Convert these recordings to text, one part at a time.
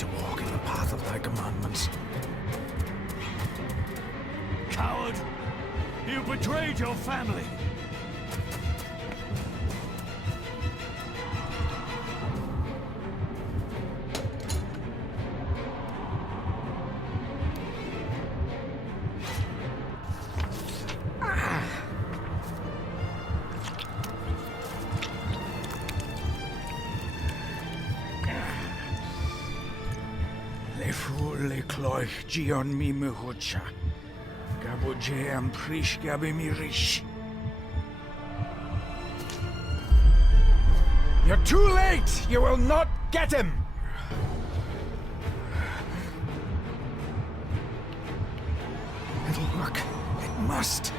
to walk in the path of thy commandments. Coward! You betrayed your family! Le fu le cloich gion mi mehucha. Gaboje am prish gabe mi rish. You're too late! You will not get him! It'll work. It must.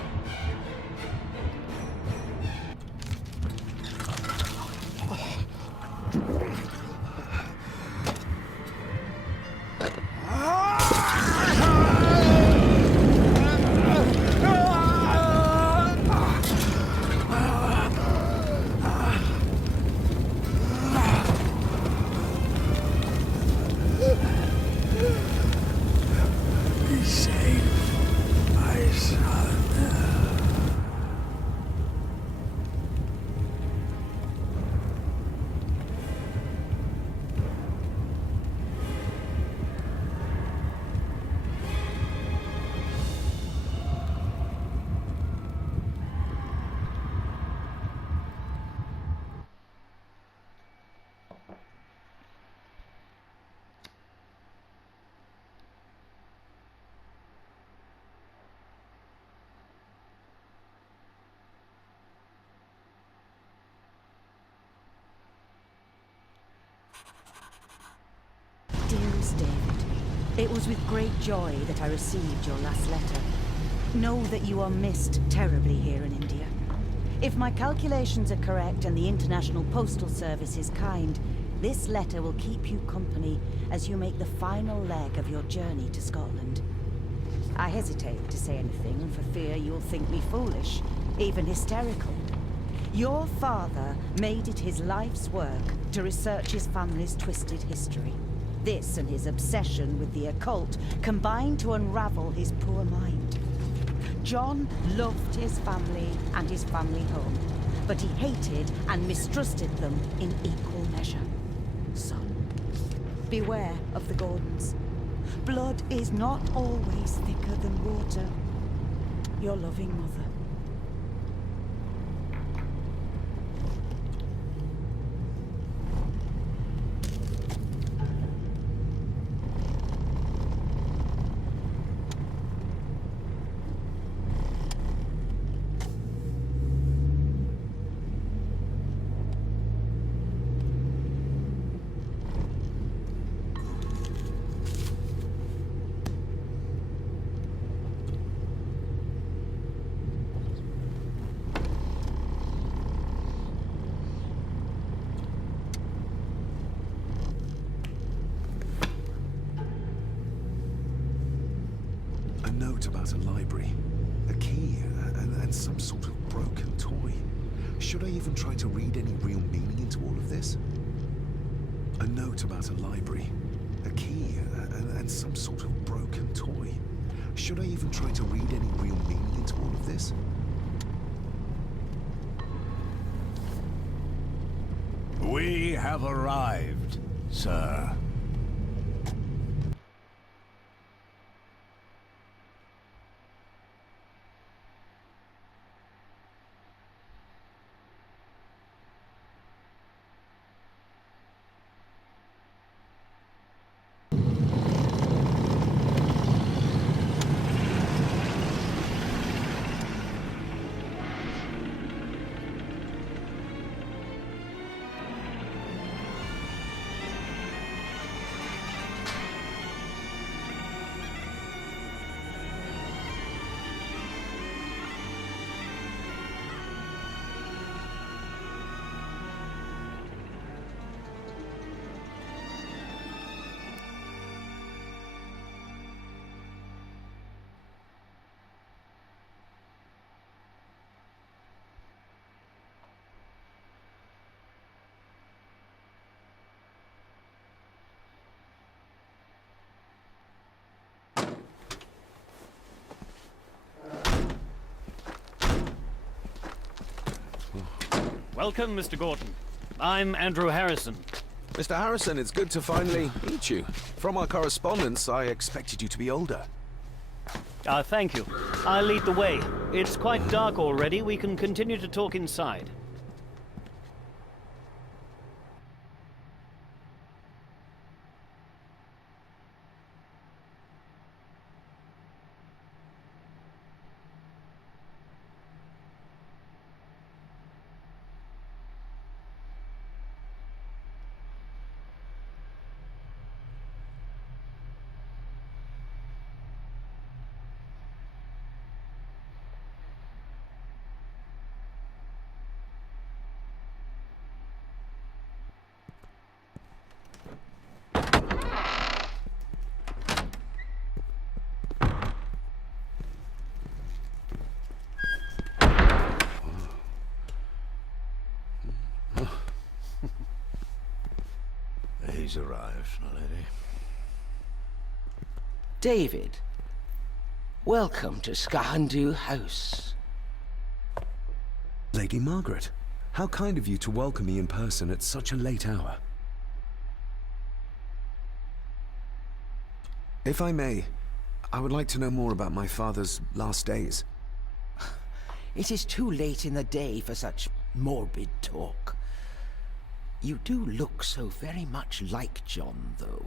Be safe, my son. Dearest David, it was with great joy that I received your last letter. Know that you are missed terribly here in India. If my calculations are correct and the International Postal Service is kind, this letter will keep you company as you make the final leg of your journey to Scotland. I hesitate to say anything for fear you'll think me foolish, even hysterical. Your father made it his life's work to research his family's twisted history. This and his obsession with the occult combined to unravel his poor mind. John loved his family and his family home, but he hated and mistrusted them in equal measure. Son, beware of the Gordons. Blood is not always thicker than water. Your loving mother. A note about a library, a key, and some sort of broken toy. Should I even try to read any real meaning into all of this? A note about a library, a key, and some sort of broken toy. Should I even try to read any real meaning into all of this? We have arrived, sir. Welcome, Mr. Gordon. I'm Andrew Harrison. Mr. Harrison, it's good to finally meet you. From our correspondence, I expected you to be older. Thank you. I'll lead the way. It's quite dark already. We can continue to talk inside. He's arrived, my lady. David, welcome to Skahandu House. Lady Margaret, how kind of you to welcome me in person at such a late hour. If I may, I would like to know more about my father's last days. It is too late in the day for such morbid talk. You do look so very much like John, though.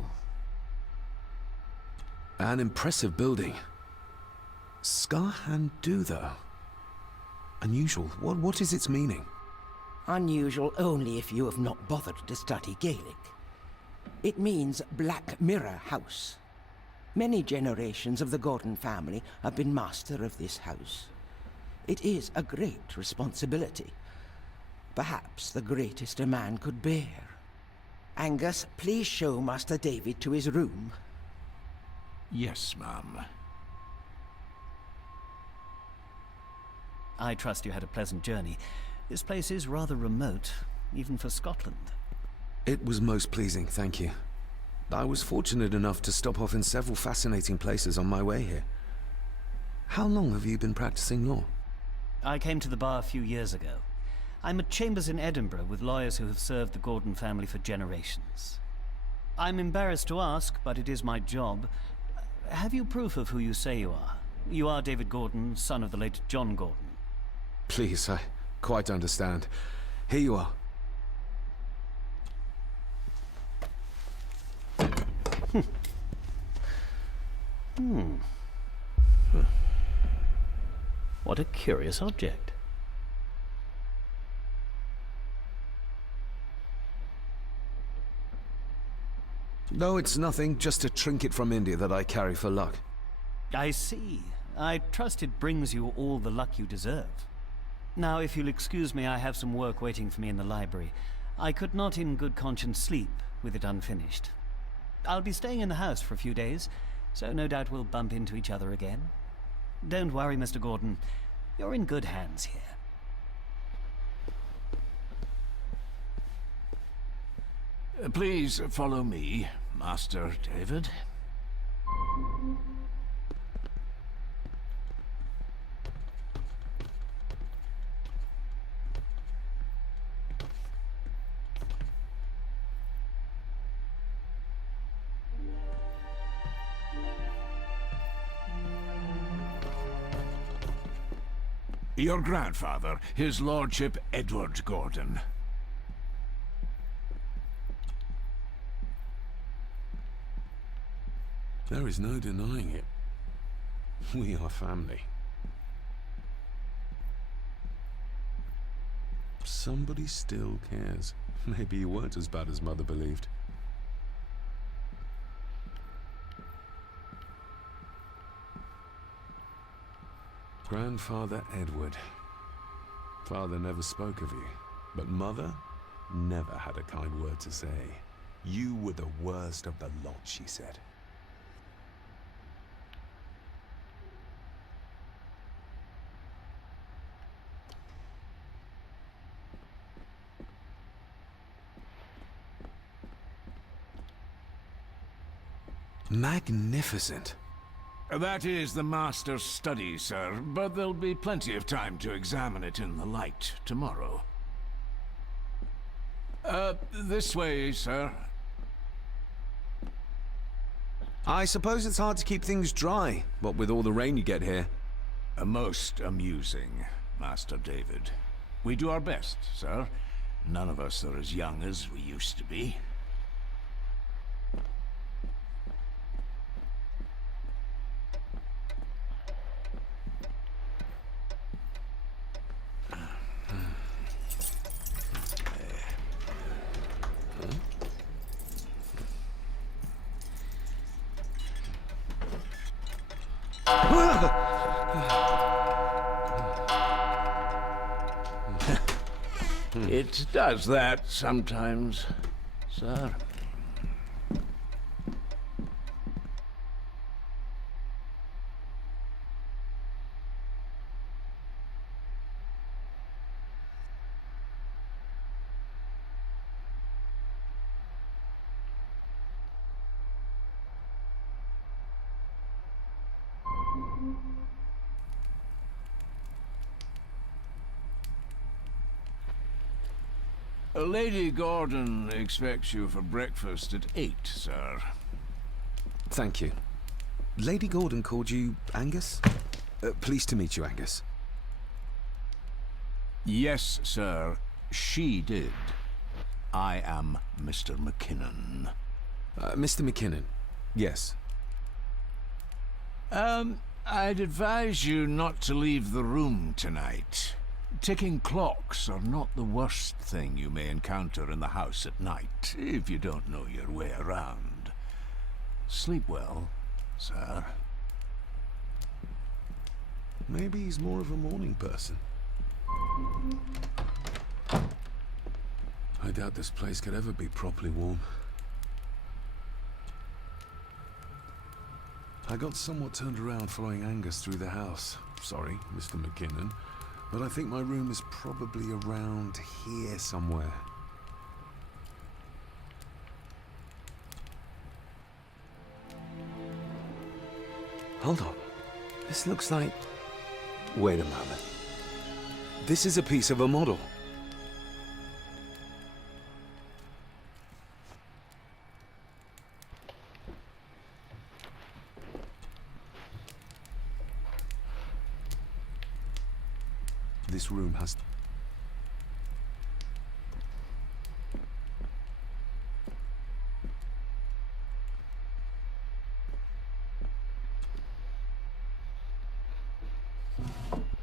An impressive building. Skahandu, though. Unusual. What is its meaning? Unusual only if you have not bothered to study Gaelic. It means Black Mirror House. Many generations of the Gordon family have been master of this house. It is a great responsibility. Perhaps the greatest a man could bear. Angus, please show Master David to his room. Yes, ma'am. I trust you had a pleasant journey. This place is rather remote, even for Scotland. It was most pleasing, thank you. I was fortunate enough to stop off in several fascinating places on my way here. How long have you been practicing law? I came to the bar a few years ago. I'm at Chambers in Edinburgh with lawyers who have served the Gordon family for generations. I'm embarrassed to ask, but it is my job. Have you proof of who you say you are? You are David Gordon, son of the late John Gordon. Please, I quite understand. Here you are. What a curious object. No, it's nothing, just a trinket from India that I carry for luck. I see. I trust it brings you all the luck you deserve. Now, if you'll excuse me, I have some work waiting for me in the library. I could not in good conscience sleep with it unfinished. I'll be staying in the house for a few days, so no doubt we'll bump into each other again. Don't worry, Mr. Gordon. You're in good hands here. Please follow me, Master David. Your grandfather, his lordship Edward Gordon. There is no denying it. We are family. Somebody still cares. Maybe you weren't as bad as Mother believed. Grandfather Edward. Father never spoke of you, but Mother never had a kind word to say. You were the worst of the lot, she said. Magnificent. That is the Master's study, sir, but there'll be plenty of time to examine it in the light tomorrow. This way, sir. I suppose it's hard to keep things dry, what with all the rain you get here. Most amusing, Master David. We do our best, sir. None of us are as young as we used to be. It does that sometimes, sir. Lady Gordon expects you for breakfast at 8, sir. Thank you. Lady Gordon called you Angus? Pleased to meet you, Angus. Yes, sir. She did. I am Mr. McKinnon. Mr. McKinnon. Yes. I'd advise you not to leave the room tonight. Ticking clocks are not the worst thing you may encounter in the house at night, if you don't know your way around. Sleep well, sir. Maybe he's more of a morning person. I doubt this place could ever be properly warm. I got somewhat turned around following Angus through the house. Sorry, Mr. McKinnon. But I think my room is probably around here somewhere. Hold on. This looks like... Wait a moment. This is a piece of a model. This room has...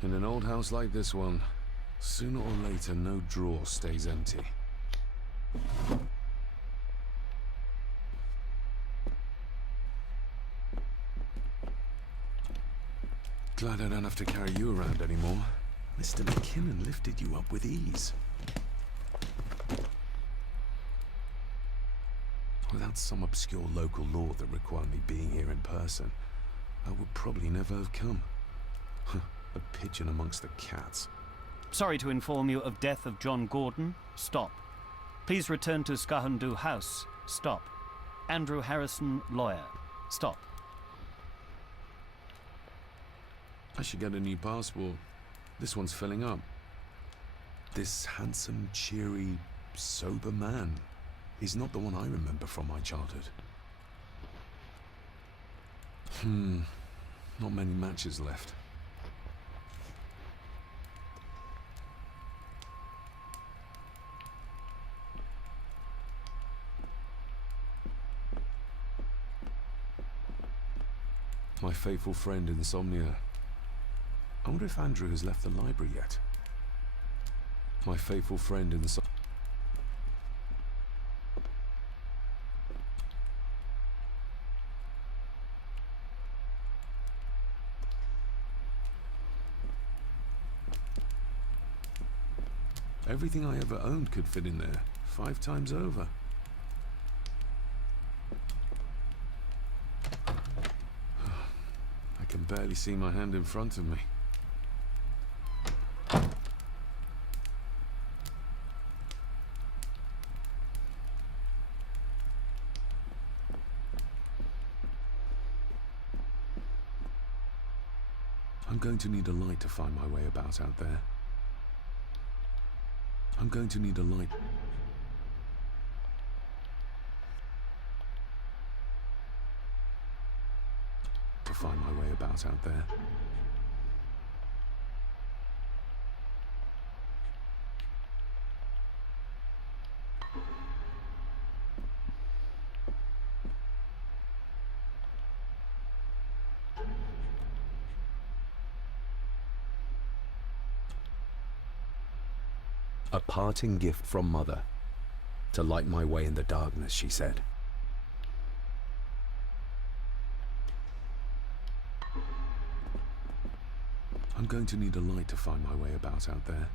In an old house like this one, sooner or later no drawer stays empty. Glad I don't have to carry you around anymore. Mr. McKinnon lifted you up with ease. Without some obscure local law that required me being here in person, I would probably never have come. A pigeon amongst the cats. Sorry to inform you of death of John Gordon. Stop. Please return to Skahandu House. Stop. Andrew Harrison, lawyer. Stop. I should get a new passport. This one's filling up. This handsome, cheery, sober man is not the one I remember from my childhood. Not many matches left. My faithful friend Insomnia. I wonder if Andrew has left the library yet. My faithful friend Insomnia. Everything I ever owned could fit in there, 5 times over. I can barely see my hand in front of me. I'm going to need a light to find my way about out there. I'm going to need a light. find my way about out there. A parting gift from Mother. To light my way in the darkness, she said. I'm going to need a light to find my way about out there.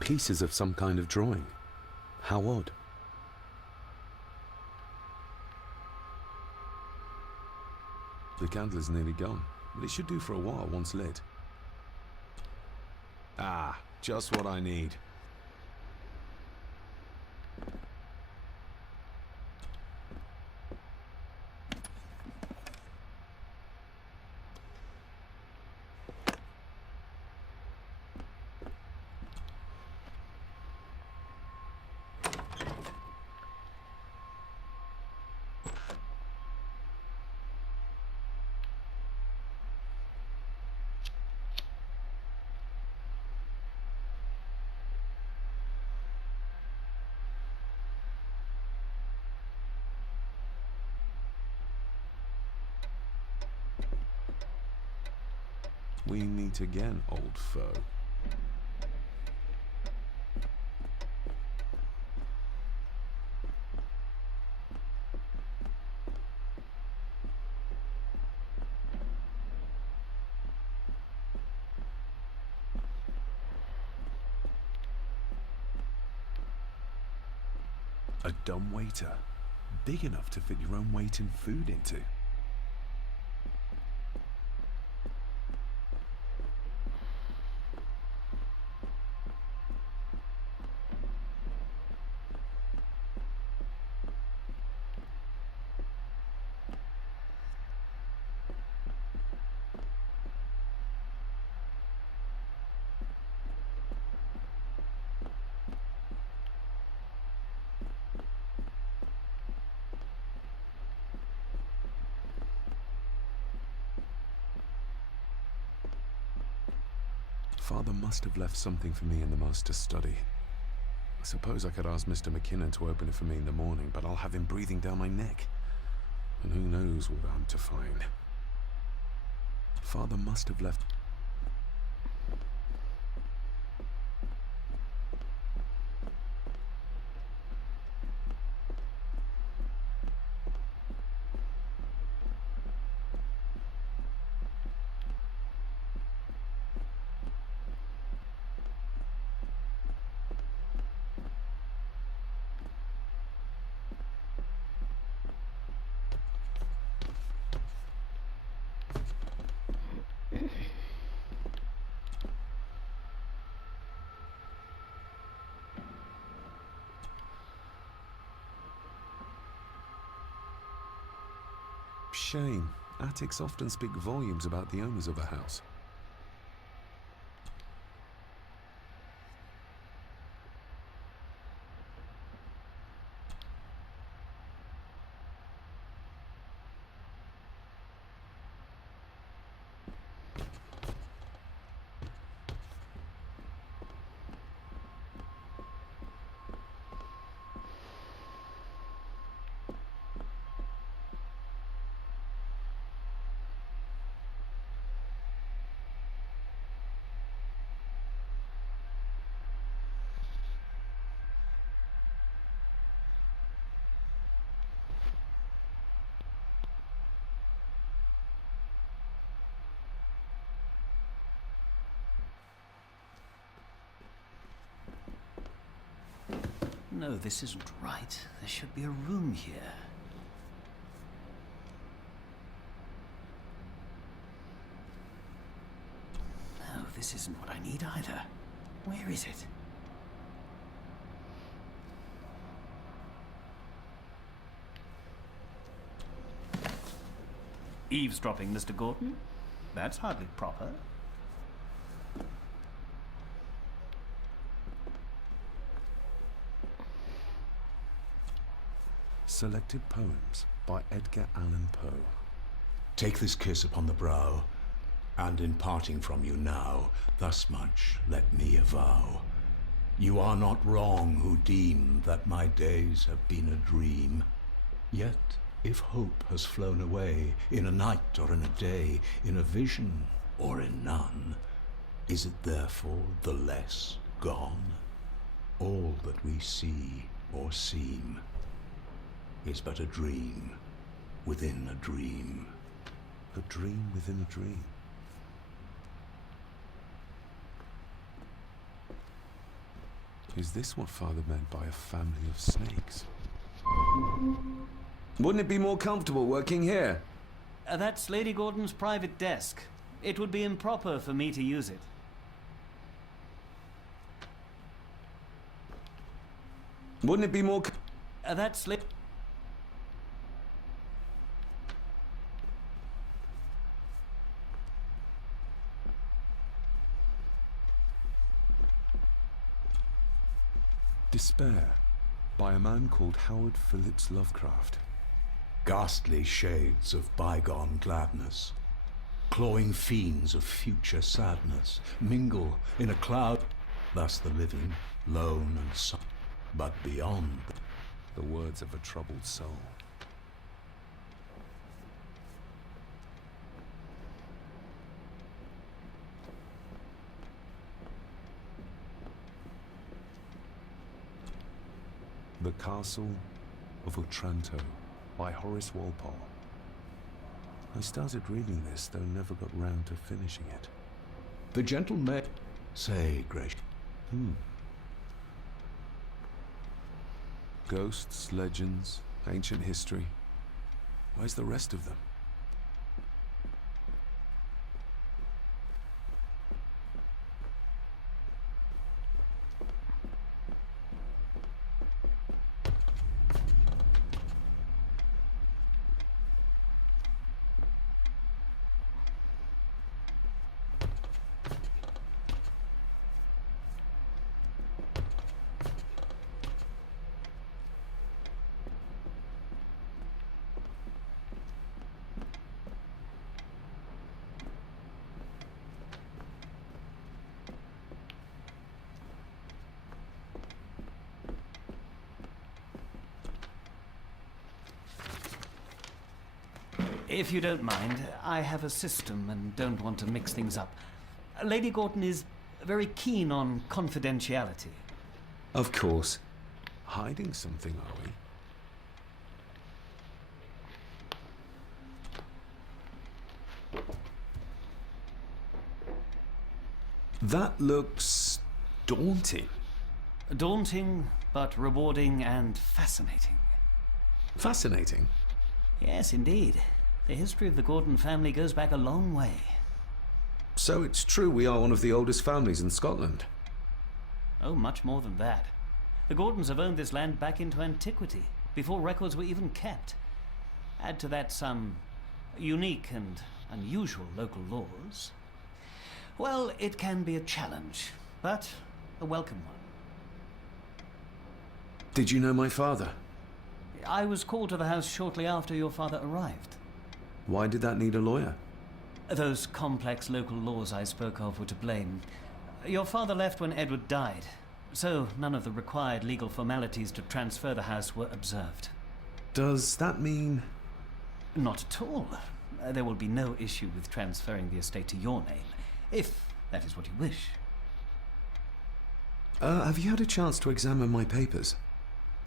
Pieces of some kind of drawing. How odd. The candle is nearly gone, but it should do for a while once lit. Ah, just what I need. We meet again, old foe. A dumb waiter. Big enough to fit your own weight in food into. Father must have left something for me in the master's study. I suppose I could ask Mr. McKinnon to open it for me in the morning, but I'll have him breathing down my neck. And who knows what I'm to find. Father must have left... Shame. Attics often speak volumes about the owners of a house. No, this isn't right. There should be a room here. No, this isn't what I need either. Where is it? Eavesdropping, Mr. Gordon? That's hardly proper. Selected Poems by Edgar Allan Poe. Take this kiss upon the brow, and in parting from you now, thus much let me avow. You are not wrong who deem that my days have been a dream. Yet, if hope has flown away, in a night or in a day, in a vision or in none, is it therefore the less gone? All that we see or seem is but a dream within a dream. A dream within a dream. Is this what Father meant by a family of snakes? Wouldn't it be more comfortable working here? That's Lady Gordon's private desk. It would be improper for me to use it. Wouldn't it be more... That's Lady... Despair, by a man called Howard Phillips Lovecraft. Ghastly shades of bygone gladness, clawing fiends of future sadness, mingle in a cloud. Thus the living, lone and silent, but beyond. The words of a troubled soul. The Castle of Otranto by Horace Walpole. I started reading this, though never got round to finishing it. The gentle maid, say, gracious. Ghosts, legends, ancient history. Where's the rest of them? If you don't mind, I have a system and don't want to mix things up. Lady Gordon is very keen on confidentiality. Of course. Hiding something, are we? That looks daunting. Daunting, but rewarding and fascinating. Fascinating. Yes, indeed. The history of the Gordon family goes back a long way. So it's true we are one of the oldest families in Scotland. Oh, much more than that. The Gordons have owned this land back into antiquity, before records were even kept. Add to that some unique and unusual local laws. Well, it can be a challenge, but a welcome one. Did you know my father? I was called to the house shortly after your father arrived. Why did that need a lawyer? Those complex local laws I spoke of were to blame. Your father left when Edward died, so none of the required legal formalities to transfer the house were observed. Does that mean... Not at all. There will be no issue with transferring the estate to your name, if that is what you wish. Have you had a chance to examine my papers?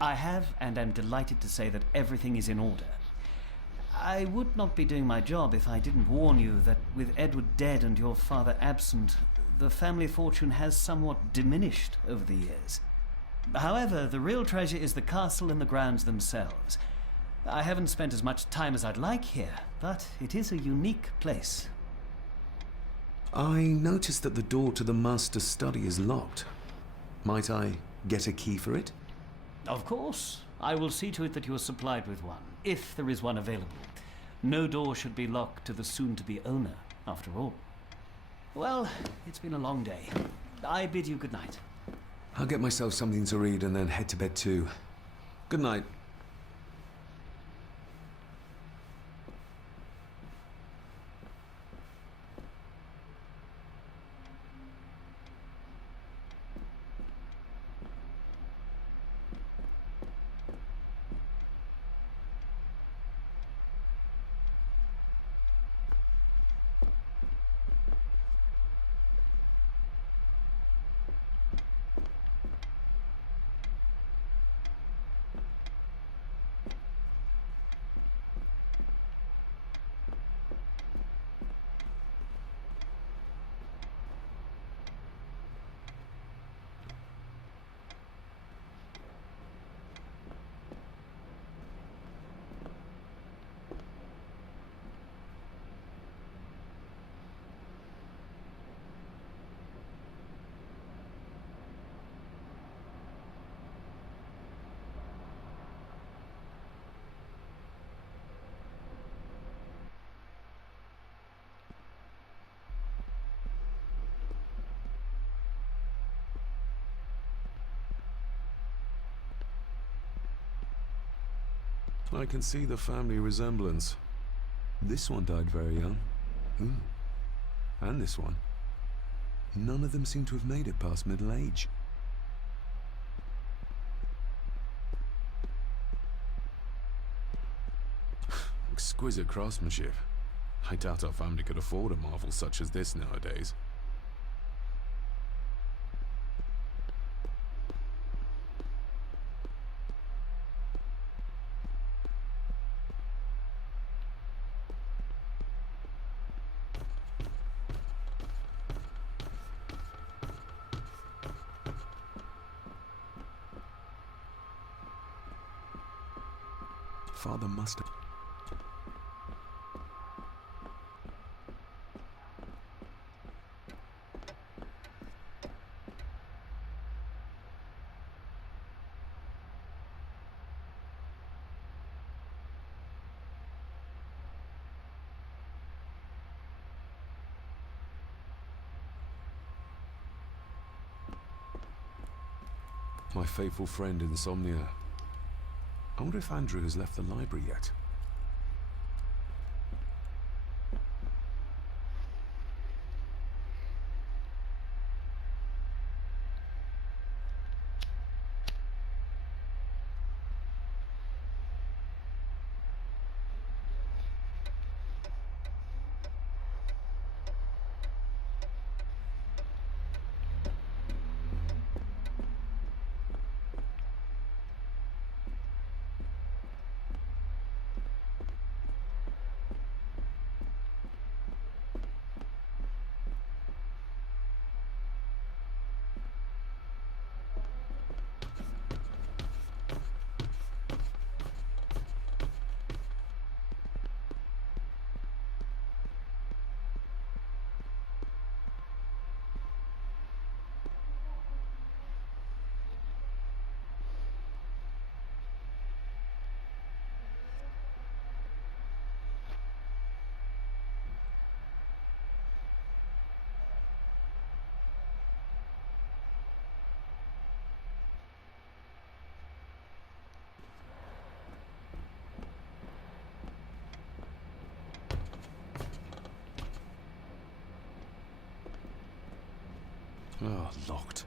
I have, and am delighted to say that everything is in order. I would not be doing my job if I didn't warn you that with Edward dead and your father absent, the family fortune has somewhat diminished over the years. However, the real treasure is the castle and the grounds themselves. I haven't spent as much time as I'd like here, but it is a unique place. I noticed that the door to the master's study is locked. Might I get a key for it? Of course. I will see to it that you are supplied with one, if there is one available. No door should be locked to the soon-to-be owner, after all. Well, it's been a long day. I bid you good night. I'll get myself something to read and then head to bed too. Good night. I can see the family resemblance. This one died very young. And this one. None of them seem to have made it past middle age. Exquisite craftsmanship. I doubt our family could afford a marvel such as this nowadays. Father must have... My faithful friend Insomnia. I wonder if Andrew has left the library yet. Oh, locked.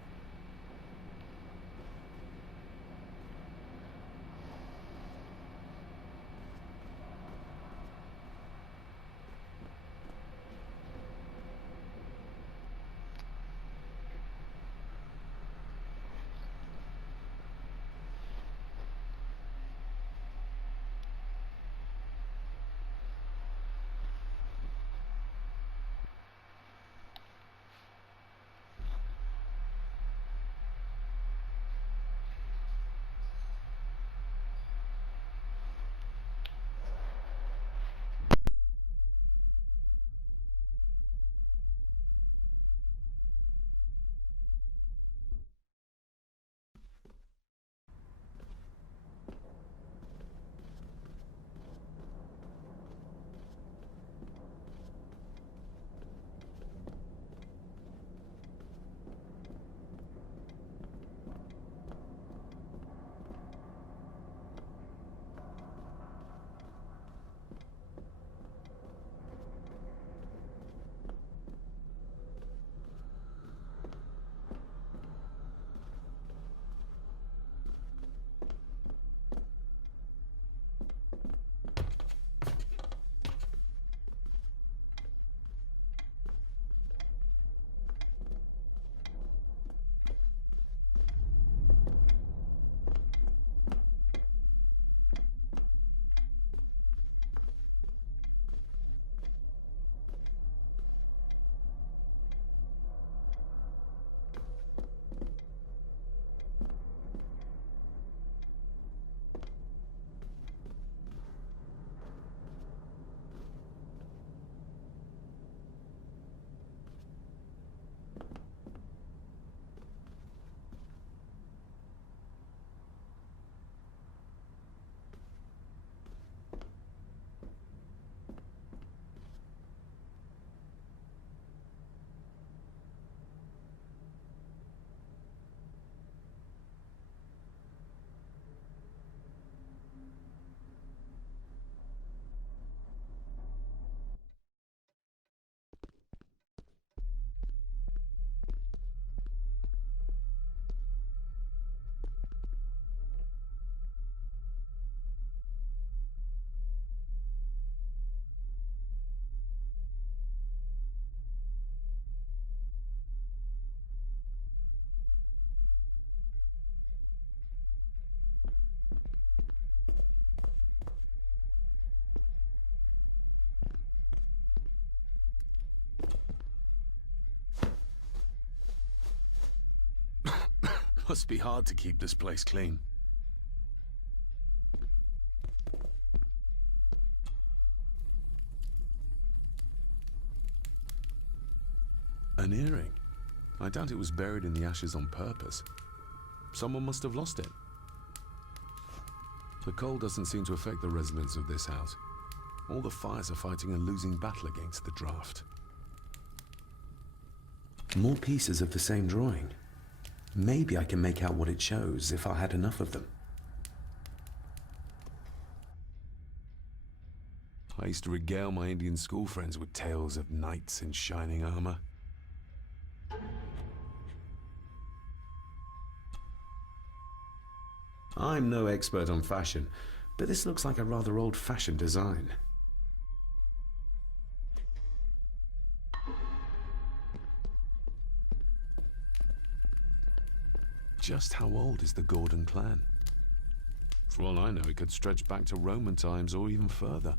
Must be hard to keep this place clean. An earring. I doubt it was buried in the ashes on purpose. Someone must have lost it. The cold doesn't seem to affect the residents of this house. All the fires are fighting a losing battle against the draft. More pieces of the same drawing. Maybe I can make out what it shows if I had enough of them. I used to regale my Indian school friends with tales of knights in shining armor. I'm no expert on fashion, but this looks like a rather old-fashioned design. Just how old is the Gordon clan? For all I know, it could stretch back to Roman times or even further.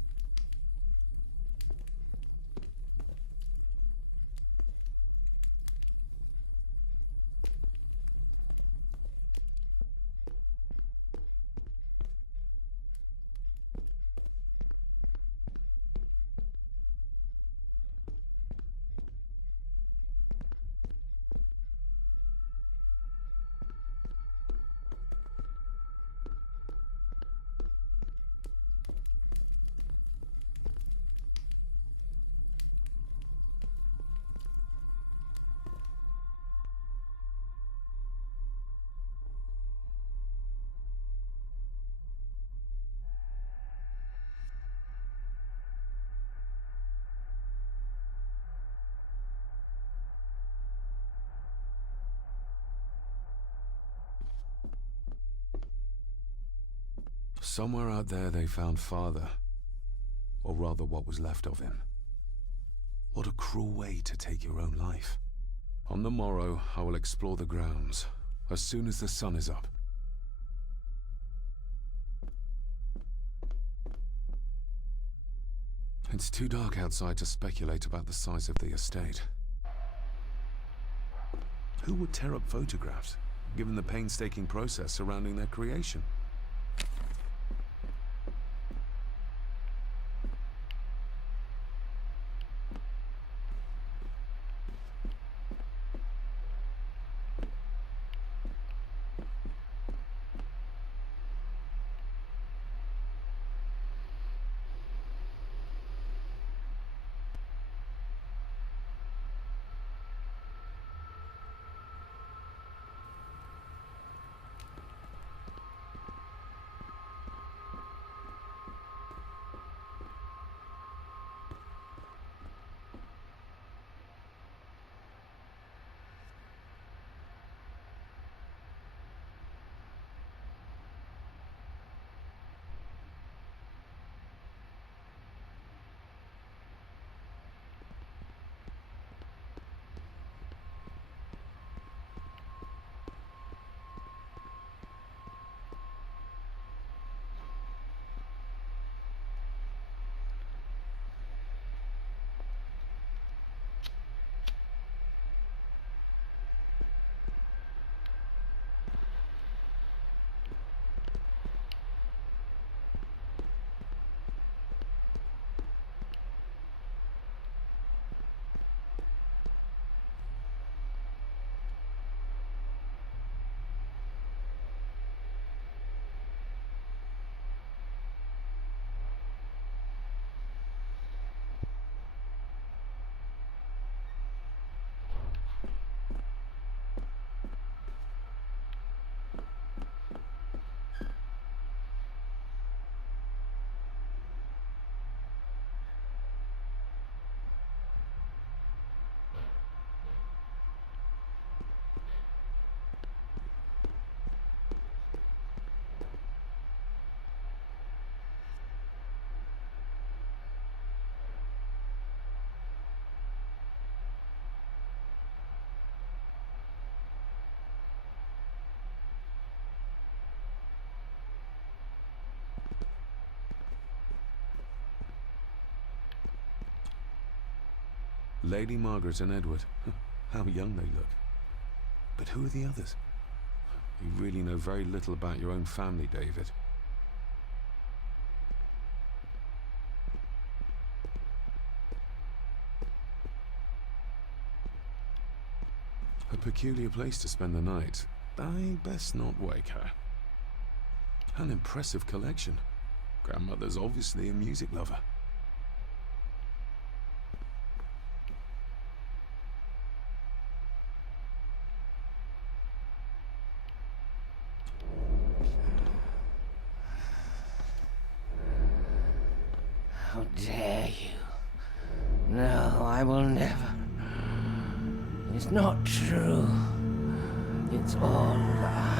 Somewhere out there they found father. Or rather what was left of him. What a cruel way to take your own life. On the morrow, I will explore the grounds, as soon as the sun is up. It's too dark outside to speculate about the size of the estate. Who would tear up photographs, given the painstaking process surrounding their creation? Lady Margaret and Edward. How young they look. But who are the others? You really know very little about your own family, David. A peculiar place to spend the night. I best not wake her. An impressive collection. Grandmother's obviously a music lover. How dare you? No, I will never. It's not true. It's all lies.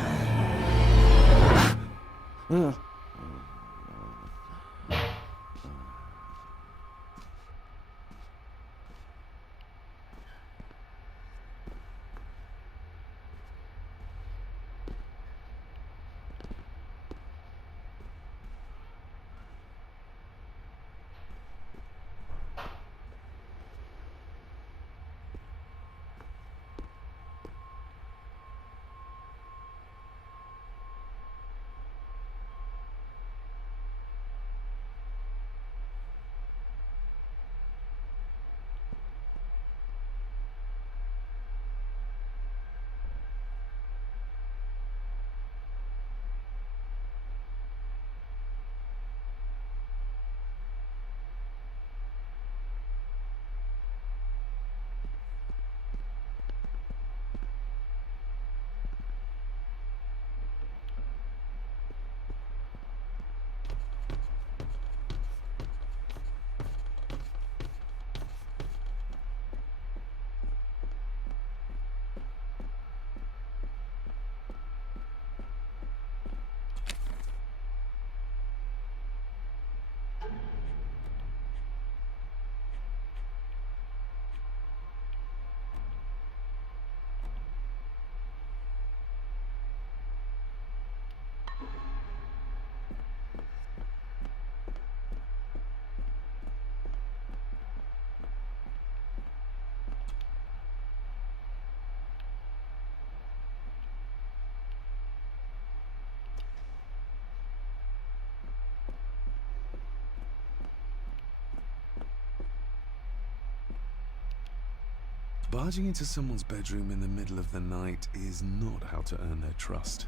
Barging into someone's bedroom in the middle of the night is not how to earn their trust.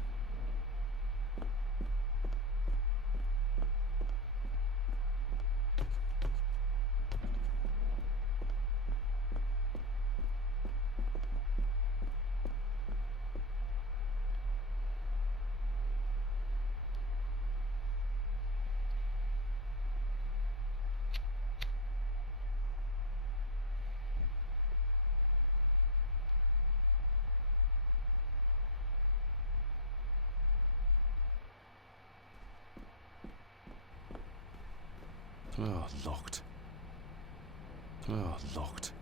Oh, locked. Oh, locked.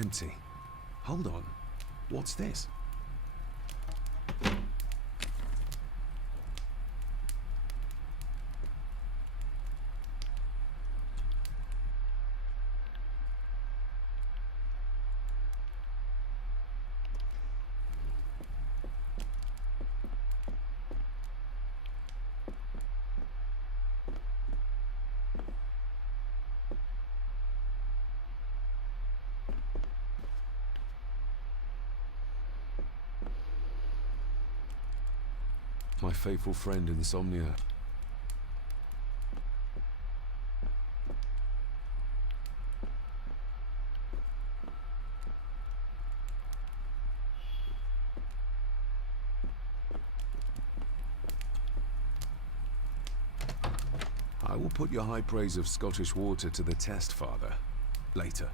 Empty. Hold on. What's this? My faithful friend Insomnia. I will put your high praise of Scottish water to the test, Father. Later.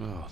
Oh.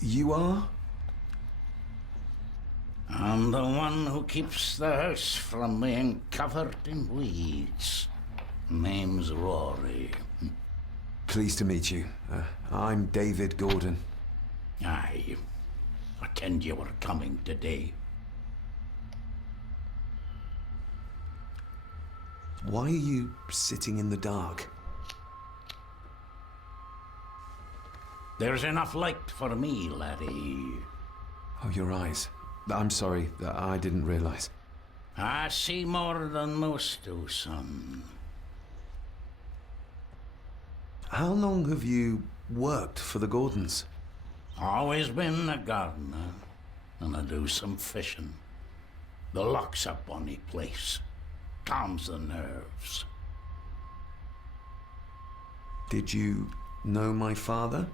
You are? I'm the one who keeps the house from being covered in weeds. Name's Rory. Pleased to meet you. I'm David Gordon. Aye. I kenned you were coming today. Why are you sitting in the dark? There's enough light for me, laddie. Oh, your eyes. I'm sorry, I didn't realize. I see more than most do, son. How long have you worked for the Gordons? Always been a gardener, and I do some fishing. The loch's a bonny place. Calms the nerves. Did you know my father?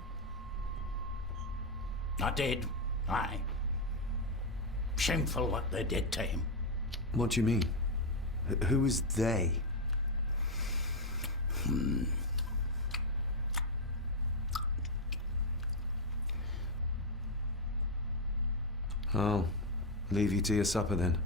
I did, aye. Shameful what they did to him. What do you mean? Who is they? I'll leave you to your supper then.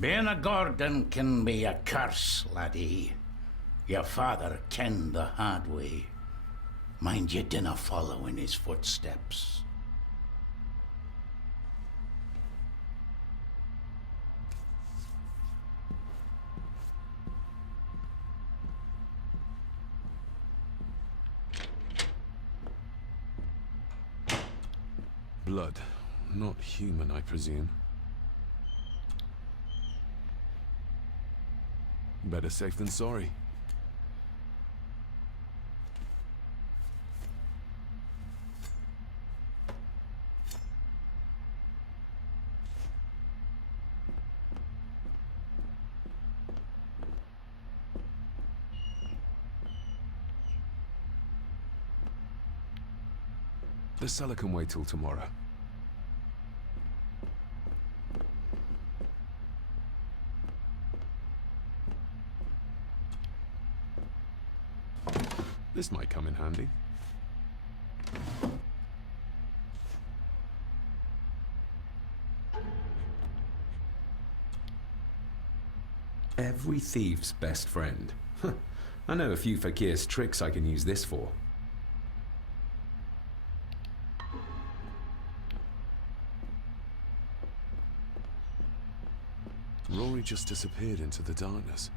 Being a Gordon can be a curse, laddie. Your father kenned the hard way. Mind you dinna follow in his footsteps. Blood. Not human, I presume. Better safe than sorry. The cellar can wait till tomorrow. This might come in handy. Every thief's best friend. I know a few fakir's tricks I can use this for. Rory just disappeared into the darkness.